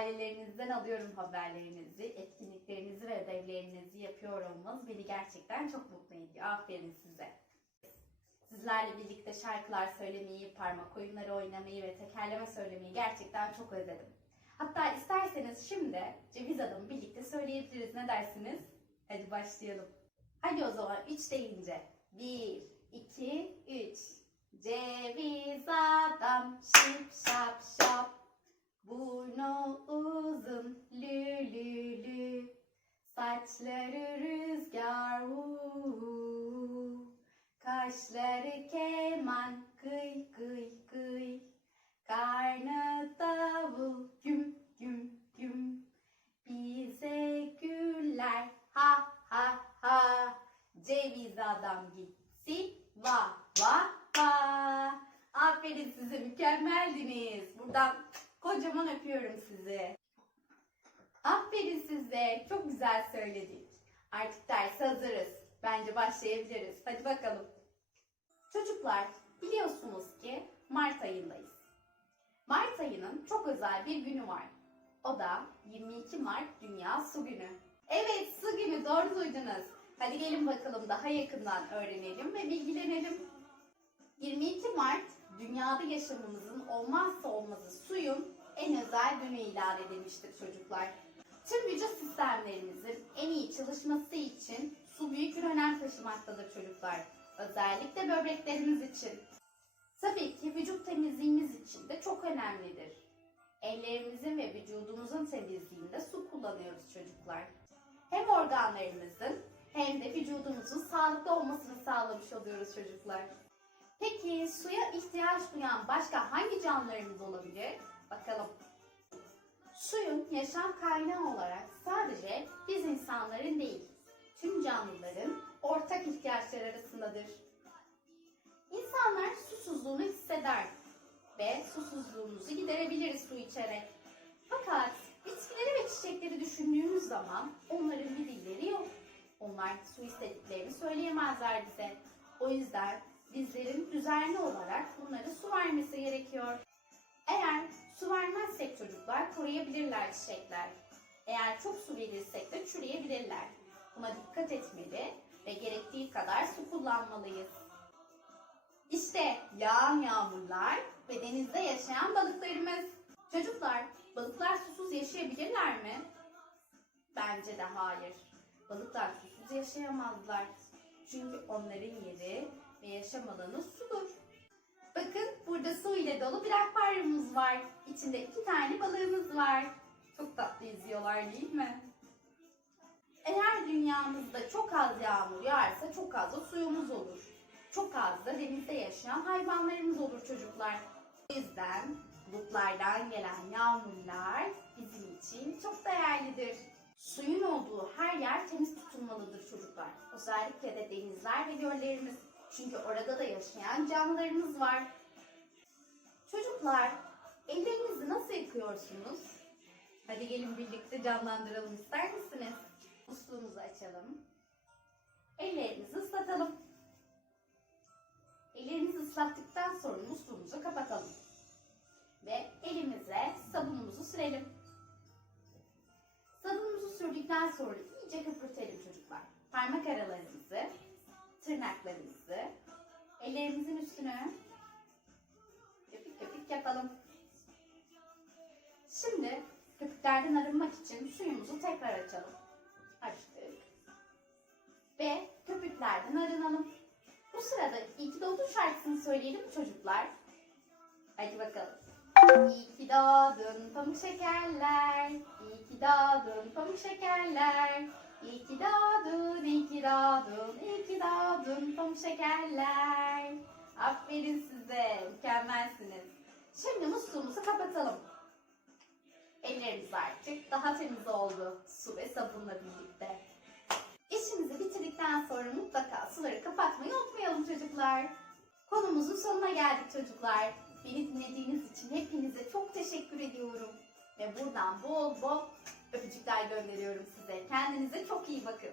Ailelerinizden alıyorum haberlerinizi, etkinliklerinizi ve ödevlerinizi yapıyor olmanız beni gerçekten çok mutlu ediyor. Aferin size. Sizlerle birlikte şarkılar söylemeyi, parmak oyunları oynamayı ve tekerleme söylemeyi gerçekten çok özledim. Hatta isterseniz şimdi ceviz adamı birlikte söyleyebiliriz. Ne dersiniz? Hadi başlayalım. Hadi o zaman 3 deyince. 1, 2, 3. Ceviz Saçları rüzgar vuu. Kaşları keman kıy kıy kıy. Karnı davul güm güm güm. Bize güller ha ha ha. Ceviz adam gitsin va va va. Aferin size mükemmeldiniz. Buradan kocaman öpüyorum sizi. Aferin size. Çok güzel söyledik. Artık derse hazırız. Bence başlayabiliriz. Hadi bakalım. Çocuklar biliyorsunuz ki Mart ayındayız. Mart ayının çok özel bir günü var. O da 22 Mart Dünya Su Günü. Evet su günü doğru duydunuz. Hadi gelin bakalım daha yakından öğrenelim ve bilgilenelim. 22 Mart dünyada yaşamımızın olmazsa olmazı suyun en özel günü ilan edilmiştir çocuklar. Tüm vücut sistemlerimizin en iyi çalışması için su büyük bir önem taşımaktadır çocuklar. Özellikle böbreklerimiz için. Tabii ki vücut temizliğimiz için de çok önemlidir. Ellerimizin ve vücudumuzun temizliğinde su kullanıyoruz çocuklar. Hem organlarımızın hem de vücudumuzun sağlıklı olmasını sağlamış oluyoruz çocuklar. Peki suya ihtiyaç duyan başka hangi canlılarımız olabilir? Bakalım. Suyun yaşam kaynağı olarak sadece biz insanların değil, tüm canlıların ortak ihtiyaçları arasındadır. İnsanlar susuzluğunu hisseder ve susuzluğumuzu giderebiliriz su içerek. Fakat bitkileri ve çiçekleri düşündüğümüz zaman onların bir dilleri yok. Onlar su istediklerini söyleyemezler bize. O yüzden bizlerin düzenli olarak bunlara su vermesi gerekiyor. Eğer su vermezsek çocuklar kuruyabilirler çiçekler. Eğer çok su verirsek de çürüyebilirler. Buna dikkat etmeli ve gerektiği kadar su kullanmalıyız. İşte yağan yağmurlar ve denizde yaşayan balıklarımız. Çocuklar, balıklar susuz yaşayabilirler mi? Bence de hayır. Balıklar susuz yaşayamazlar. Çünkü onların yeri ve yaşam alanı sudur. Bakın burada su ile dolu bir akvaryumumuz var. İçinde iki tane balığımız var. Çok tatlı yüzüyorlar değil mi? Eğer dünyamızda çok az yağmur yağarsa çok az da suyumuz olur. Çok az da denizde yaşayan hayvanlarımız olur çocuklar. O yüzden bulutlardan gelen yağmurlar bizim için çok değerlidir. Suyun olduğu her yer temiz tutulmalıdır çocuklar. Özellikle de denizler ve göllerimiz. Çünkü orada da yaşayan canlılarımız var. Çocuklar, ellerinizi nasıl yıkıyorsunuz? Hadi gelin birlikte canlandıralım ister misiniz? Musluğumuzu açalım. Ellerimizi ıslatalım. Ellerimizi ıslattıktan sonra musluğumuzu kapatalım. Ve elimize sabunumuzu sürelim. Sabunumuzu sürdükten sonra iyice köpürtelim çocuklar. Parmak aralarımızı, tırnaklarımızı, ellerimizin üstüne Şimdi köpüklerden arınmak için suyumuzu tekrar açalım. Açtık. Ve köpüklerden arınalım. Bu sırada iyi ki şarkısını söyleyelim çocuklar? Hadi bakalım. İyi ki doğdun pamuk şekerler. İyi ki doğdun pamuk şekerler. İyi ki doğdun, iyi ki doğdun, iyi ki doğdun pamuk şekerler. Aferin size, mükemmelsiniz. Şimdi musluğumuzu kapatalım. Ellerimiz artık daha temiz oldu su ve sabunla birlikte. İşimizi bitirdikten sonra mutlaka suları kapatmayı unutmayalım çocuklar. Konumuzun sonuna geldik çocuklar. Beni dinlediğiniz için hepinize çok teşekkür ediyorum. Ve buradan bol bol öpücükler gönderiyorum size. Kendinize çok iyi bakın.